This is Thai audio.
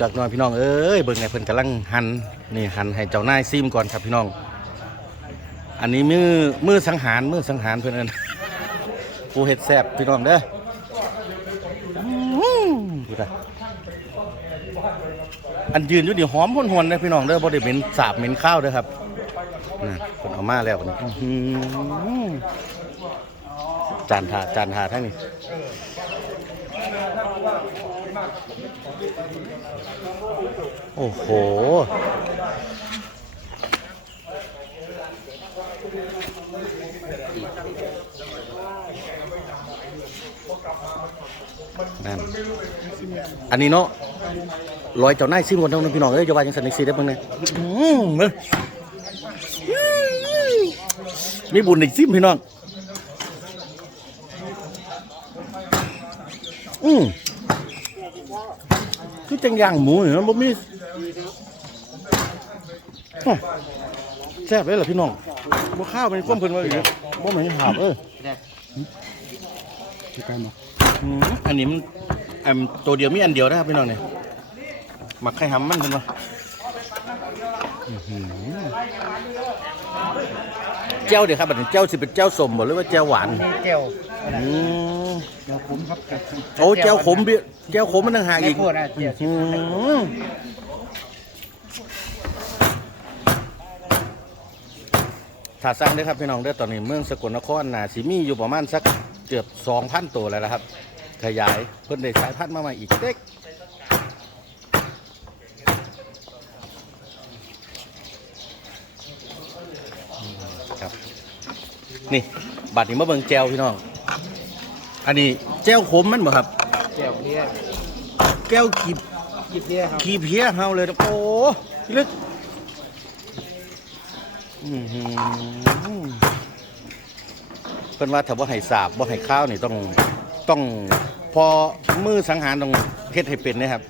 จากน้อยพี่น้องเอ้ยเบิ่งไงเพิ่นกำลังหันนี่หันให้เจ้านายซิมก่อนครับพี่น้อง อันนี้มือมือสังหารมือสังหารเพิ่อนเอินปูเห็ดแซ่บพี่น้องเด้อพูดได้อันยืนอยู่นี่หอมหวนเลยพี่น้องเด้อบ่ได้เหม็นสาบเหม็นข้าวเด้อครับน่ะเพิ่นเอามาแล้วนี่จานถาดจานถาดทั้งนี้ โอ้โห นั่น อันนี้เนาะลอยเจ้านายซิมคนเท่านั้นพี่น้องเอ้ยจะว่าจังสันนิษฐานได้บ้างเนี่ยอืมมีบุญอีกซิมพี่น้อง อืมคือจังย่างหมูเนี่ยมันบ่มีอ้แซ่บเลยเหรอพี่น้องบ่ข้าวเป็นก้มเพิ่นว่าอีกบ่เหมือนหาบเออที่กันเนาะอืมอันนี้มันอันตัวเดียวมีอันเดียวนะครับพี่น้องเนี่ยหมักไข่หำมันเป็นวะอื้อหือเจ้าเดี๋ยวครับบัดนี้เจ้าสิเป็นเจ้าสมบ่หรือว่าเจ้าหวานมีแก้วอืม แก้วผมครับโอ้เจ้าขมเบี้ยเจ้าขมมันต่างหากไม่อีกพูดนะเจียวอืมถ้าสร้างได้อครับพี่น้องเด้อตอนนี้เมืองสกลนครน่ะสิมีอยู่ประมาณสักเกือบ2,000ตัวแล้วนะครับ ขยายเพิ่นได้สายพันธุ์มาใหม่อีกเด็ก ครับ นี่บัตรนี้มาเบิ่งแจวพี่น้อง อันนี้แจวขมมันบ่ครับ แก้วเพี้ยแก้วขีหยิบเพี้ยครับขี้เพี้ยเฮาเลยนะโอ้พี่ลึกอื้อหือเพิ่นว่าถ้าบ่ให้สาบบ่ให้ข้าวนี่ต้องต้องพอมือสังหารต้องเฮ็ดให้เป็นนะครับ